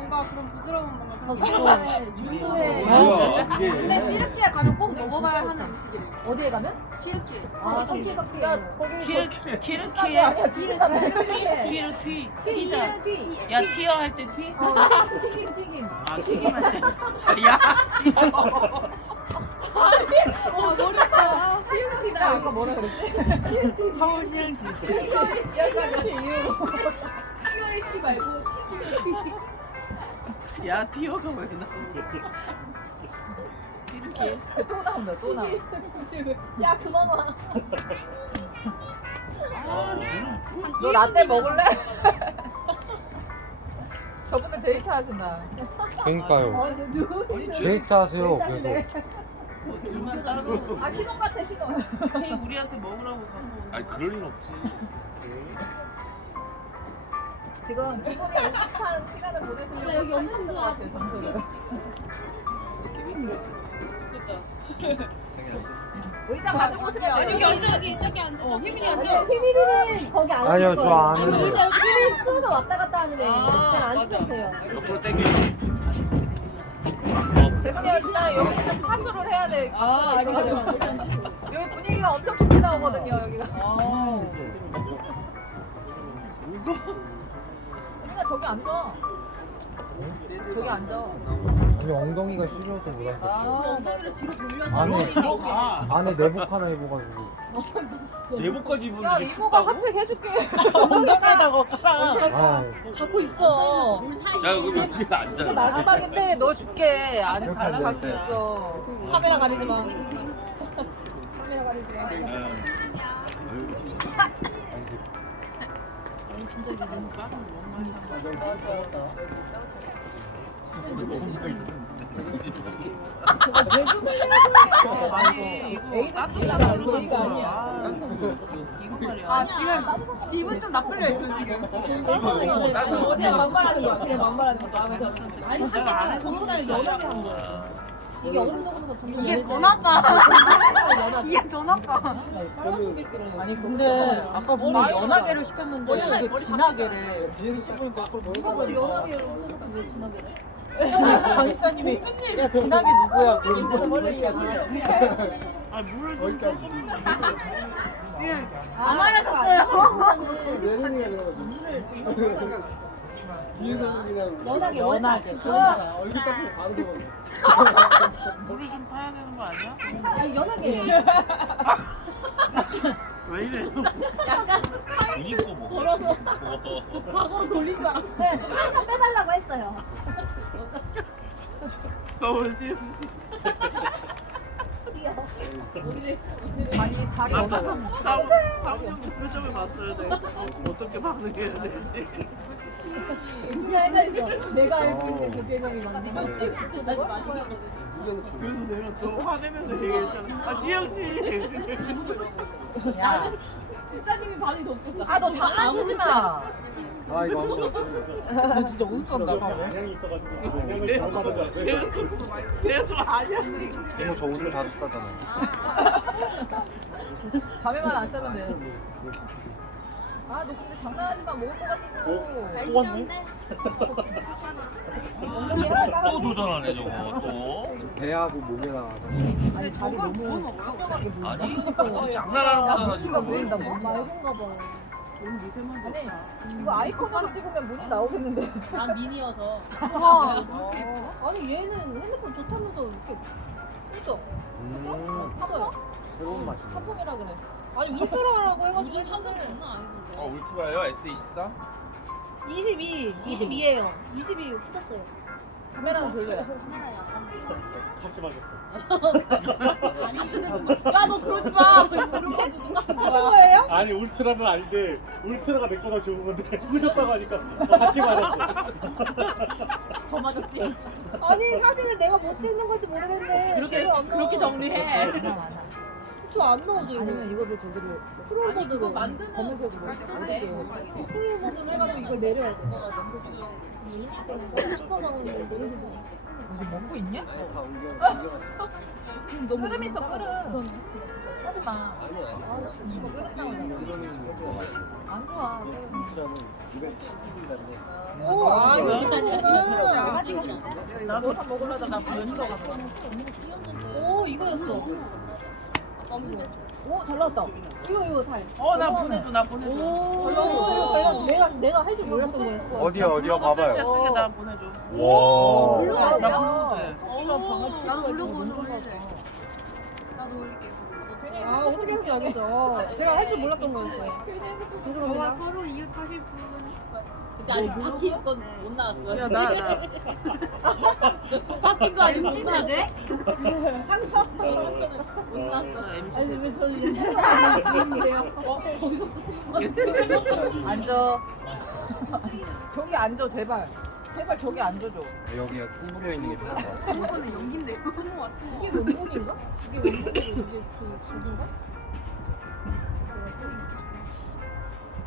뭔가 그런 부드러운 뭔가 그런 게 유수에 근데 튀르키예 가면 꼭 먹어봐야 하는 음식이래요. 어디에 가면? 튀르키예. 아, 터키 커피. 야, 거기 키르키야? 아니야, 진짜 키르티? 티자? 튀르키예. 야 티어 할 때 티? 튀김. 아 튀김 할 때? 야 모르겠다. 시흥시다. 아까 뭐라 그랬지? 서울 시흥시. 시흥시 이후로. 튀어의 티 말고 튀김의 티. 야 티어가 왜 나와? 키르키예? 또 나온다, 또 나와. 야, 그만 와. 너 라떼 먹을래? 저분들 데이트 하신다. 그러니까요. 데이트 하세요. 그래서. 뭐 둘만 따로 아, 신혼 같아, 신혼. 헤이 우리한테 먹으라고 갖고 오는 아니 그럴 일 없지. 지금 두 분이 오붓한 시간을 보내시려고 여기 엄청 것 같아요, 장소를. 의자 가지고 오시면 돼요. 여기 앉아. 저기 앉아. 휘민이 앉아. 휘민이는 거기 안 아니요, 앉을 저 거예요. 안 해요. 휘민이 추워서 왔다 갔다 하는 애. 그냥 앉으셔도 돼요. 옆으로 당겨. 죄송해요, 진짜 여기 좀 사수를 해야 돼. 여기 분위기가 엄청 좋게 나오거든요, 여기가. 우리가 저기 앉아. 저기 앉아. 아니 엉덩이가 시려서 못 앉아. 엉덩이를 뒤로 돌려서. 안에 들어가. 안에 내복 하나 입어가지고. 내복까지 입으면 야, 이제 이모가 춥다고? 핫팩 해줄게. 엉덩이에다가 까. 아, 갖고 있어. 야 그거 여기 앉아. 마지막인데 너 줄게. 안 이렇게 갖고 앉아있대. 있어. 카메라 가리지 마. 카메라 가리지 마. 아니 이거 따뜻하다 저희가 아니야. 이거 말이야. 아 지금 기분 좀 나쁠려 있어 지금. 어제 막말하는 거야. 그냥 막말하는 거. 마음에 들어. 아니, 한 개씩 동영상을 연하게 한 거야. 이게 어느 정도 점점 이게 더 나빠. 이게 더 나빠. 아니 근데 아까 분명히 연하게를 시켰는데 이게 진하게를 씹으니까 그걸 이거 뭐 연하게로 먹어도 왜 진하게 해? 강의사님이 야 진하게 누구야? 아 물을 좀 줬으면 지금 안 말하셨어요. 연하게. 연하게. 물을 좀 타야 되는 거 아니야? 아니, 연하게. 왜 이래? 이거 뭐? 걸어서 과거로 돌린 줄 알았어. 한참 빼달라고 했어요. 서울 시흥시. 귀여워. 아니 다리 아까 너무 사무님 표정을 봤어야 돼. 어떻게 반응해야 되지? 진짜 헷갈리죠? 내가 알고 있는 그 표정이 맞네. 진짜 나 많이 보였거든. 그래서 내가 또 화내면서 얘기했잖아. 아 지영씨. 야. 집사님이 반이 더 웃겼어. 아 너 장난치지 마. 아 이거 아무거. 너 진짜 웃긴다. 계속 아니야. 이거 저 오늘 다섯 사잖아요. 밤에만 안 싸면 돼. 아 너 근데 장난하지 마. 먹을 거 가지고. 또 왔네? 엉덩이 하나 깔아. 또 도전하네 저거 또. 배하고 몸에다가. 근데 저걸 구워 먹어요? 아니 장난하는 거잖아 지금. 보인다. 맑은가 봐. 아니 이거 아이콘으로 찍으면 문이 나오겠는데. 난 미니여서. 와, 왜 이렇게 예뻐? 아니 얘는 핸드폰 좋다면서 이렇게 그죠? 사줘요. 새로운 맛이네. 카폰이라 그래. 아니 울트라라고 해가지고 무슨 삼성 장난 아니던데. 울트라예요 S24? 22. 22예요. 22 후졌어요. 카메라는 돌려요. 야 너 그러지 마. 누가 똑같은 거예요? 아니 울트라는 아닌데 울트라가 내 거다 좋은 건데 흐졌다고 하니까 같이 맞았어. 더 맞았지. 아니 사진을 내가 못 찍는 건지 모르겠네. 그렇게 정리해. 저안 넣어줘 이거. 아니면 이거를 저기를 프로보드로 만드는 검은색으로 깔던데. 프로보드로 해가지고 이걸 내려야 돼. 슈퍼마운드 내려야 여기 먹고 있냐? 다 옮겨. 끓음 있어 끓음. 하지 마. 지금 끓음 나오잖아. 안 좋아. 울트라는 이걸 치킨인데. 오, 아니 나도 사 먹으려다가 면허가 갔어. 오 이거였어. 오 잘 나왔다. 이거 잘. 나 보내줘, 나 보내줘. 오 이거 잘 나왔어. 내가 할 줄 몰랐던 거였어. 어디야 봐봐요. 쓰게 나 보내줘. 와. 나 블루도 돼. 나도 블로그 오늘 올릴래. 나도 올릴게. 아 어떻게 하는지 알겠죠. 제가 할 줄 몰랐던 거였어요. 저와 죄송합니다. 서로 이웃하실 분. 근데 아직 바뀐 건 못 나왔어요. 야, 나. 바뀐 거 아직 못 MZ 나왔어. 세대? 상처는 못 나왔어. 나 MZ 아니 세대. 왜 저는 이제 새로운 주인인데요? 거기서부터 앉아. 저기 앉아 제발. 제발 저기 앉아줘. 여기가 꾸부려 있는 게 편한 것 같아. 이거는 연기인데요. 이게 원본인가? 이게 원본이고 이게 그 지금인가?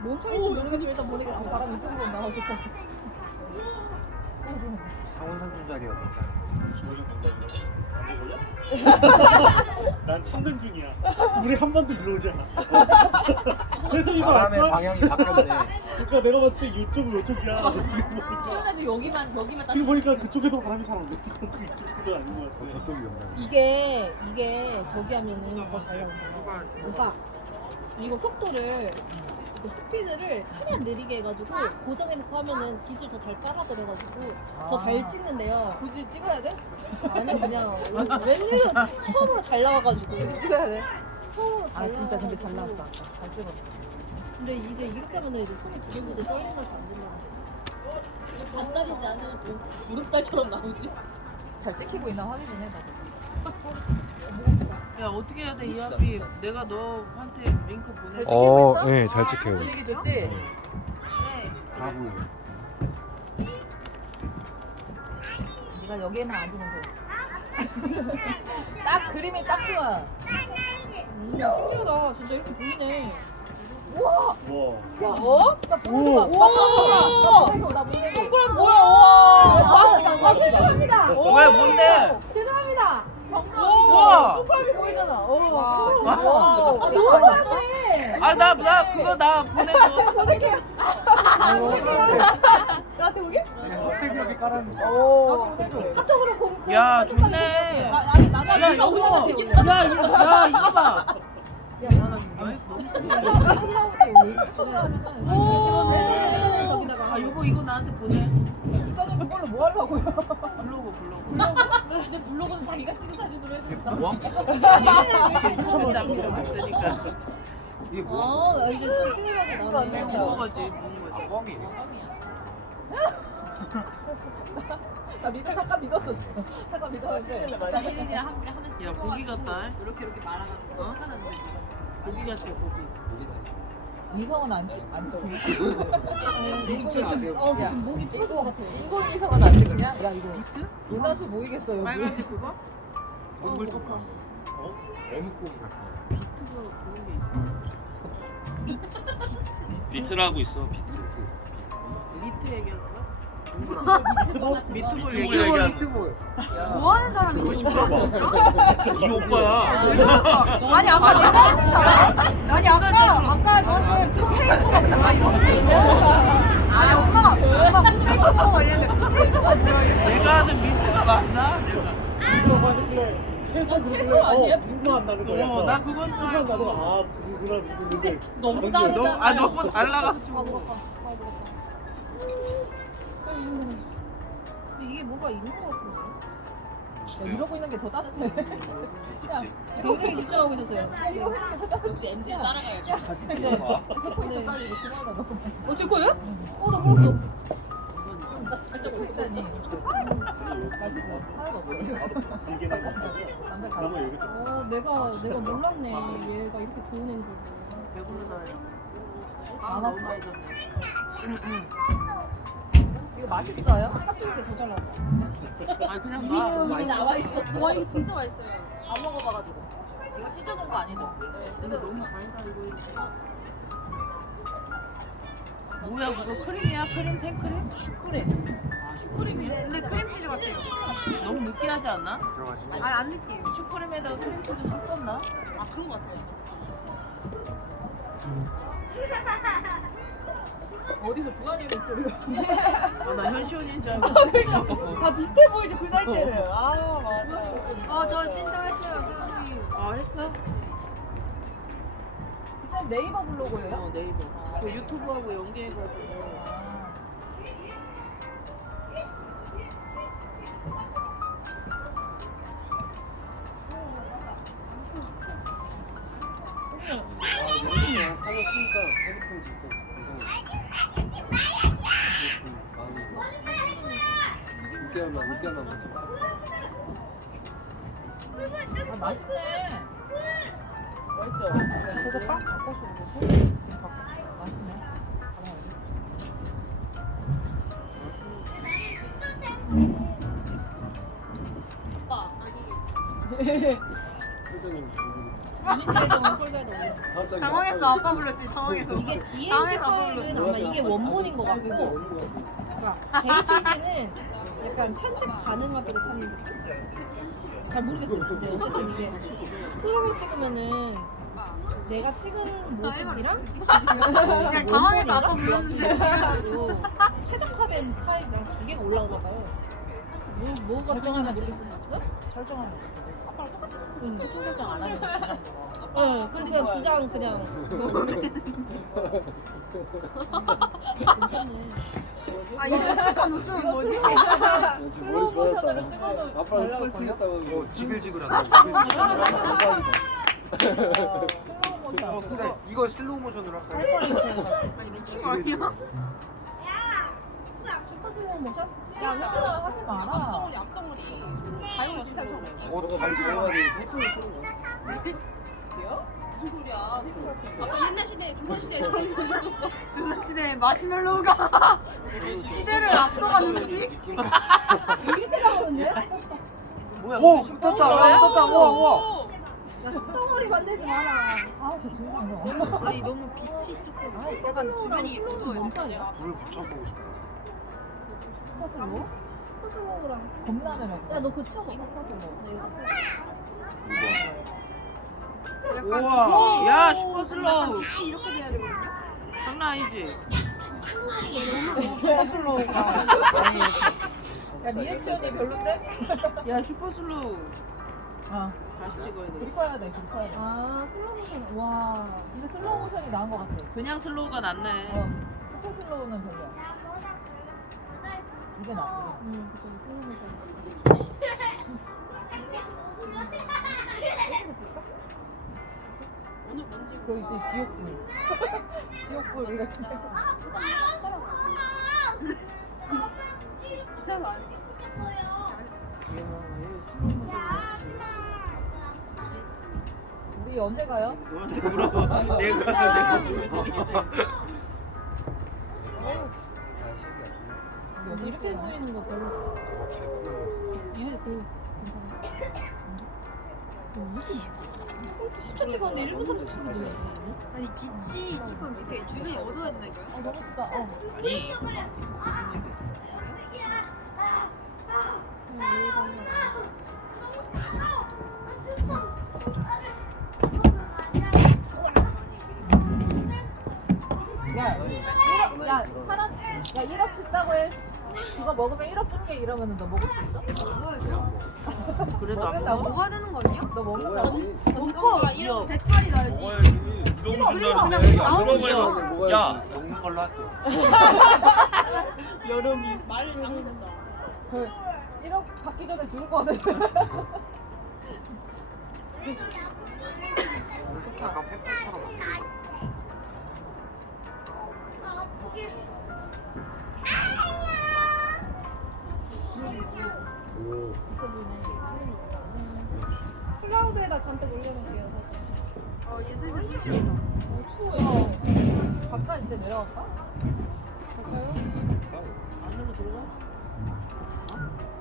뭔 차인지 모르겠지만 일단 보내겠습니다. 바람 이쪽으로 나와줄까? 상원 삼촌 자리여서. 난 참는 중이야. 물에 한 번도 일러오지 않았어. 혜성이도 바람의 아까 방향이 바뀌었네. 그러니까 내가 봤을 때 이쪽은 이쪽이야. 시원해도 여기만 딱. 지금 보니까 그쪽에도 바람이 잘 안 불고 이쪽도 아닌 것 같아. 저쪽이 온다. 이게 저기 하면은 더 잘 나온다. 그러니까 이거 속도를 그 스피드를 최대한 느리게 해가지고 고정해놓고 하면은 기술 더 잘 빨아들여가지고 더 잘 찍는데요. 굳이 찍어야 돼? 아니요 그냥 웬일로 처음으로 잘 나와가지고 찍어야 돼? 처음으로 잘 아 진짜 근데 잘 나와가지고. 나왔다. 잘 찍었다. 근데 이게 이렇게 하면은 이제 손이 부들부들 떨리면서 안 된다는 거. 반달이지 않은 또 무릎달처럼 나오지. 잘 찍히고 있나 확인 좀 해봐. 야, 어떻게 해야 돼, 이합이? 내가 너한테 링크 보내줘. 네, 잘 찍혀요. 분위기 좋지? 다 보여. 네가 여기에는 안 주면 돼. 딱 그림이 딱 좋아. 신기하다. 진짜 이렇게 보이네. 와. 어? 나 보내줘. 오. 와. 나 보내줘. 동그란 뭐야? 와. 죄송합니다. 왜, 뭔데? 죄송합니다. 우와! 동그라미 보이잖아. 와. 너무 많네. 나 그거 나 보내줘. 보낼게요. 나한테 오게? 여기 깔았는데. 오. 카톡으로 공. 야, 좋네. 아니 나는 야, 이거. 야, 이거 봐. 저기다가. 이거 나한테 보내. 이거는 그걸로 뭐 하려고요? 블로그. 근데 블로그는 자기가 찍은 사진으로 했어. 뭐? 장비가 왔으니까. 이게 뭐? 나 이제 좀 찍으려고 나네. 먹은 거지. 뻥이네. 나 잠깐 믿었어 지금. 잠깐 믿었는데. 혜린이랑 함께 하는. 야, 고기 같다. 이렇게 말아가지고 하는데. 고기 같아, 고기. 이성은 안 찍. 지금 목이 부러질 것 같아. 인공 이성은 안 찍냐? 야 이거. 은하수 모이겠어 여기. 빨간색 그거? 얼굴 똑같아. 애묵고기 같아. 비트라고 있어. 미트 얘기하는 거야? 미트볼 미트볼 얘기하는 거야? 얘기하는 뭐 하는 사람이지? 이 오빠야. 아니 아까 내가 했는 줄 알아? 아니 아까 저한테 포테이토가 뭐야 이러는데 아니 엄마 포테이토 먹어 이랬는데 포테이토가 뭐야 이랬는데 내가 하는 미트가 맞나? 내가. 이거 만약에 채소 아니야? 누구 안 나는 거야? 나 그건 줄 순간 알고. 나도 그거구나 믿는데 너무 완전 다르잖아. 너무 달라가지고. 근데 이게 뭐가 있는 것 같은데? 이러고 있는 게 더 따뜻해. 굉장히 집중하고 있었어요. 역시 MZ 따라가야지. 같이 찍어봐. 네. 빨리 이거 그만하다 너무. 어쩔 거예요? 나 몰랐어. 하나도 없어. 이게 나고 남들 가. 나도 여기 내가 몰랐네. 얘가 이렇게 좋은 애인 줄. 배부르다. 안 너무 왔어? 많이 줬네. 이거 맛있어요? 딱 좋은 게더 잘 나왔다. 그냥 이미 나와 있어. 와 이거 진짜 맛있어요. 안 먹어봐가지고. 이거 찢어놓은 거 아니죠? 근데 너무 달다 이거. 뭐야 그거 크림이야? 크림 생크림? 슈크림. 슈크림이야? 근데 크림치즈 같아요 너무 느끼하지 않나? 들어가시네. 아니 안 느끼해요 슈크림에다가 크림치즈 섞었나? 그런 것 같아요. 어디서 주한이 목소리가. 아, 나 현시원인 줄 알고. 다 비슷해 보이지 그 나이 때는. 아 맞아. 저 신청했어요 저기. 아, 했어? 그때 네이버 블로그예요? 네이버. 그 유튜브하고 연계해가지고. 사줬으니까 핸드폰 짓고 이상 6개월만 버텨. 아 맛있네. 맛있죠? 그거 빵 바꿔서 먹어. 맛있네. 당황했어 아빠 불렀지 당황해서. 이게 DH 당황해서 아빠 파일은 불렀어. 아마 이게 원본인 것 같고 그러니까 JPG는 약간 편집 가능하도록 하는 느낌? 잘 모르겠어요 근데 어쨌든 이게 프로를 찍으면은 내가 찍은 모습이랑 그냥 당황해서 아빠 불렀는데 지금 최적화된 파일이랑 두 개가 올라오나 봐요 뭐가 들어가나 모르겠어요 설정하는 거. 아빠랑 똑같이 했어. 응. 소통 설정 안 하면 그냥 네, 그러니까 두장 그냥 아 이 익숙한 웃음은 뭐지? 슬로우 모션으로 찍어도 아빠랑 똑같이 생겼다고 이거 지글지글하다. 슬로우 모션. 근데 이거 슬로우 모션으로 할까요? 아니 미친 거 아니야? 슬로우 모션? 야, 흔들어 하지 마라. 자유지상처럼 저거 많이 들어가지고 무슨 소리야 아빠 옛날 시대 조선시대에 저런 거 있었어 조선시대 마시멜로우가 시대를 앞서간 음식? 이렇게 나오는데? 뭐야? 오! 떴다! 떴다! 우와 우와! 야 흙덩어리 만들지 마라 아, 저 지금 안 가. 아니 너무 빛이 조금 약간 주변이 어두워요. 뭔 말이야? 불을 붙여보고 싶다. 슈퍼슬로우? 스로우랑 겁나는 애. 야너 그거 치워봐 슈퍼슬로우 우와. 야, 슈퍼슬로우. 빛이 이렇게 돼야 되거든요. 장난 아니지? 슈퍼슬로우가. 야, 리액션이 별론데? 야, 슈퍼슬로우. 아, 다시 찍어야 돼. 그립해야 돼, 그립해야 돼. 아 슬로우 모션 와 근데 슬로우 모션이 나은 것 같아. 그냥 슬로우가 낫네. 슈퍼슬로우는 별로야. 이게 나아. 그쵸 슬로우 모션 그 이제 지옥불. 지옥불 같은 거. 진짜로 안 우리 언제 가요? 너한테 물어봐. 내가 물어봐야지. 우리 언제 이렇게 가요? 보이는 거 별로 얘네 별로 괜찮아 10초 찍었는데 1분 30초 보여 아니 빛이 조금 이렇게 주변이 어두워야 된다니까요. 아, 너무 좋다. 아니. 야, 사람, 야, 1억 준다고 해. 그거 먹으면 1억 줄게 이러면 너 먹을 수 있어? 먹어야죠. 그래도 안 먹는다고? 먹어? 먹어야 되는 거 아니야? 너 먹는다고? 먹고 이런 백발이 나야지. 먹어야지. 이런 거 준다는데. 야, 그러면 야, 먹는 걸로 할게. 여름이. 말을 잘못했어 그 1억 받기 전에 죽을 거 같아. 약간 페퍼처럼. 오. 클라우드에다 잔뜩 올려놓을게요 이제 슬슬 불 시렵다. 추워요. 가까이 이제 내려갈까?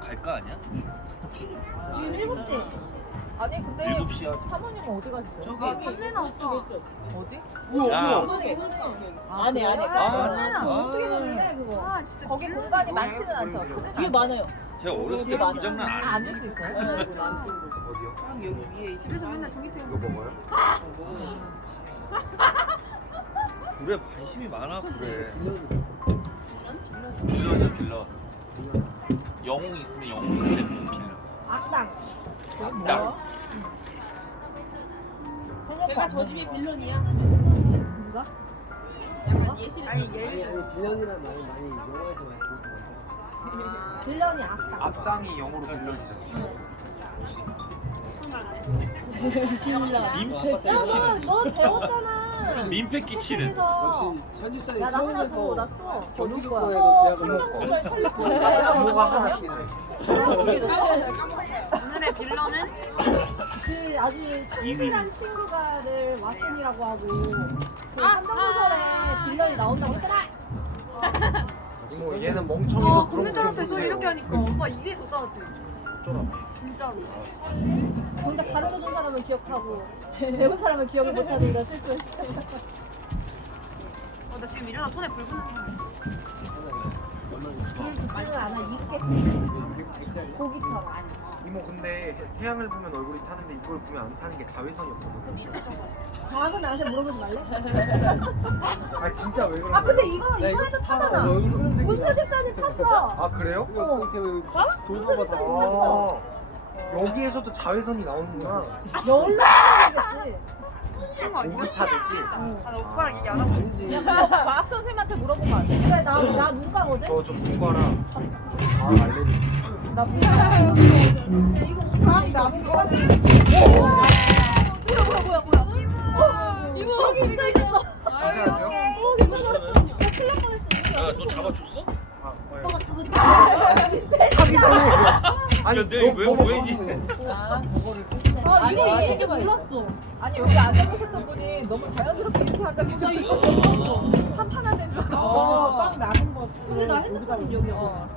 갈까 아니야? 지금 7시 아니 근데 7시야. 사모님은 어디 가시죠? 저기. 혼내나 오빠. 어디? 야. 안에 안에. 어떻게 먹는데 그거 아 진짜. 거기 공간이 많지는 않죠. 크진 뒤에 않죠. 많아요 제가 어렸을 뒤에 때 많아. 이 장난 안 앉을 수 있어요? 어디요? 딱 여기 위에 있어. 집에서 맨날 종이 이거 펴고. 먹어요? 그래 관심이 많아 그래. 빌런이야 빌런. 영웅 있으면 영웅 빌런. 악당. 악당. 제가 저 집이 빌런이야. 누가? 약간 예시를. 아니 얘를 빌런이란 말이 많이 영화에서 많이 들었거든. 빌런이 악당. 악당이 영어로 빌런이잖아. 민폐 끼치는. 너 배웠잖아. 민폐 끼치는. 그래서 현지성이 야 나도 났어. 경기도권에서 청정국을 뭐가 설립해서 하나씩 오늘의 빌런은 그 아주 친실한 친구가를 왓슨이라고 하고 그 삼성소설에 빌런이 나온다고 했잖아. 이모 얘는 멍청이가 근데 따뜻해 이렇게 하니까 오빠 이게 더 따뜻해 진짜로 근데 가르쳐준 사람은 기억하고 배운 사람은 기억을 못하는 이런 슬픈. 나 지금 일어나 손에 불 붙는 거 듣지는 않아. 이렇게 고기처럼. 이모 근데 태양을 보면 얼굴이 타는데 이걸 보면 안 타는 게 자외선이 없어서 과학은 나한테 물어보지 말래? 아 진짜 왜 그런 아 거야? 근데 이거 해도 타잖아. 문세대산이 탔어. 아 그래요? 문세대산이 탔어. 여기에서도 자외선이 나오는구나. 열로 타겠지. 친구 아니야? 공기 타듯이. 나 오빠랑 얘기 안 하고 있지 과학 선생님한테 물어보면 안 돼? 그래 나 문과거든. 저 문과라 과학 알레르기. 나 문과. 이거 과학 남은 거는. 뭐야. 이모 여기 있어. 괜찮으세요? 괜찮았어. 큰일 날 뻔했어. 야너 잡아줬어? 하기 전에. 아니 야, 내가 왜 이지? 아 이거 이게 몰랐어. 아니 여기 앉아계셨던 분이 너무 자연스럽게 이렇게 앉아계셔서 이거 판판한 줄 알았어. 빵 남은 거. 근데 나 핸드폰 여기야.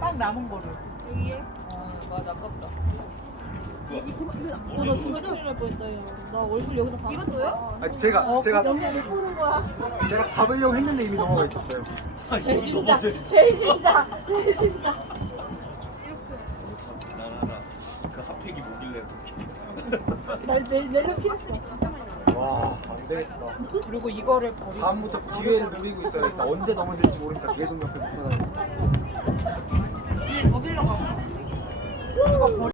빵 남은 거를. 맞아 아깝다. 나 진짜 큰일 날 뻔했다. 나 얼굴 여기다 봐. 이것도요? 아니 제가 여기 못 보는 거야. 제가 잡으려고 했는데 이미 넘어가 있었어요. 배신자. 배신자. 배신자. 그 핫팩이 뭐길래 날 내려 피했으면 진짜 많이 나. 와 안 되겠다. 그리고 이거를 버리고. 다음부터 기회를 노리고 있어야겠다. 언제 넘어질지 모르니까 계속 옆에 붙어다니고. 더 빌려가고